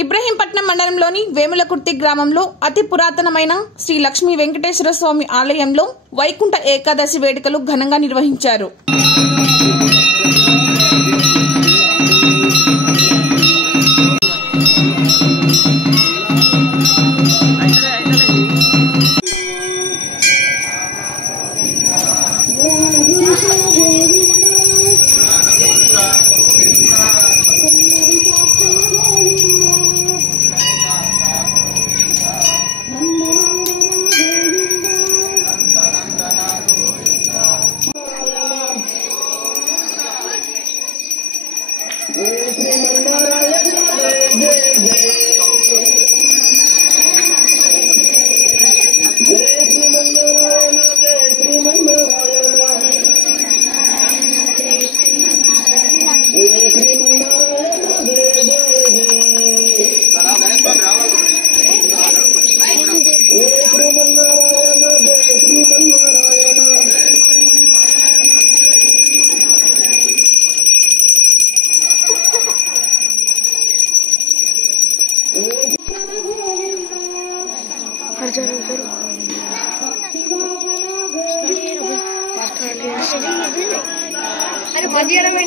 ఇబ్రహీంపట్నం మండలంలోని వేములకుర్తి గ్రామంలో అతి పురాతనమైన శ్రీ లక్ష్మీ వెంకటేశ్వర స్వామి ఆలయంలో వైకుంఠ ఏకాదశి వేడుకలు ఘనంగా నిర్వహించారు. अरे मध्याह्न में